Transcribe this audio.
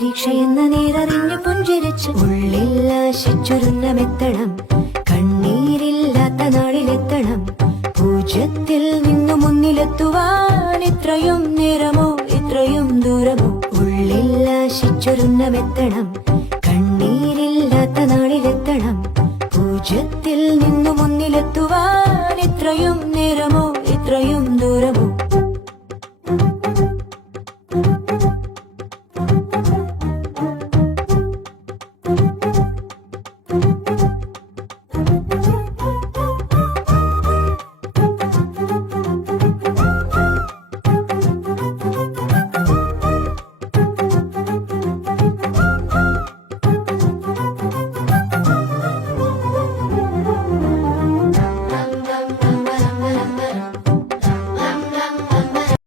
പരീക്ഷയെന്ന നേരറിഞ്ഞു പുഞ്ചിരിച്ച് ഉള്ളിൽ ആശിച്ചൊരുങ്ങമെത്തണം, കണ്ണീരില്ലാത്ത നാളിലെത്തണം. പൂജ്യത്തിൽ നിന്നു മുന്നിലെത്തുവാൻ ഇത്രയും നേരമോ ഇത്രയും ദൂരമോ? ഉള്ളിൽ ആശിച്ചൊരുങ്ങമെത്തണം, കണ്ണീരില്ലാത്ത നാളിലെത്തണം. പൂജ്യത്തിൽ നിന്നു മുന്നിലെത്തുവാൻ ഇത്രയും